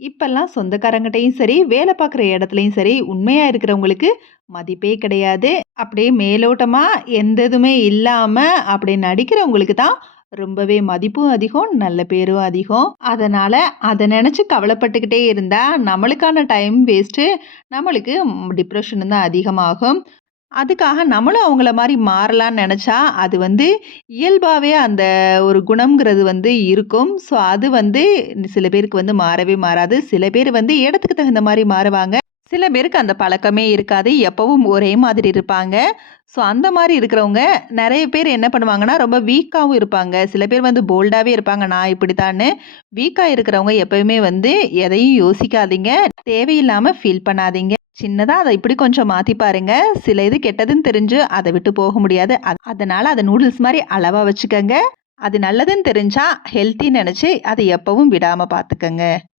இப்பல்லாம் சொந்தக்காரங்கிட்டயும் சரி, வேலை பார்க்குற இடத்துலயும் சரி, உண்மையா இருக்கிறவங்களுக்கு மதிப்பே கிடையாது. அப்படியே மேலோட்டமா எந்த இதுவுமே இல்லாம அப்படி நடிக்கிறவங்களுக்கு தான் ரொம்பவே மதிப்பும் அதிகம், நல்ல பேரும் அதிகம். அதனால அத நெனச்சு கவலைப்பட்டுக்கிட்டே இருந்தா, நம்மளுக்கான டைம் வேஸ்ட்டு, நம்மளுக்கு டிப்ரஷன் தான் அதிகமாகும். அதுக்காக நம்மளும் அவங்கள மாரி மாறலான்னு நெனச்சா, அது இயல்பாவே அந்த ஒரு குணம்ங்கிறது இருக்கும். ஸோ, அது சில பேருக்கு மாறவே மாறாது. சில பேர் இடத்துக்கு தகுந்த மாரி மாறுவாங்க. சில பேருக்கு அந்த பழக்கமே இருக்காது. எப்பவும் ஒரே மாதிரி இருப்பாங்க. ஸோ, அந்த மாரி இருக்கிறவங்க நெறைய பேர் என்ன பண்ணுவாங்கன்னா, ரொம்ப வீக்காவும் இருப்பாங்க. சில பேர் போல்டாவே இருப்பாங்க. நான் இப்படித்தான்னு. வீக்கா இருக்கிறவங்க எப்பவுமே எதையும் யோசிக்காதீங்க. தேவையில்லாம ஃபீல் பண்ணாதீங்க. சின்னதா அத இப்படி கொஞ்சம் மாத்தி பாருங்க. சில இது கெட்டதுன்னு தெரிஞ்சு அத விட்டு போக முடியாது. அதனால அத நூடுல்ஸ் மாரி அளவா வச்சுக்கங்க. அது நல்லதுன்னு தெரிஞ்சா ஹெல்த்தின்னு நெனச்சு அத எப்பவும் விடாம பாத்துக்கங்க.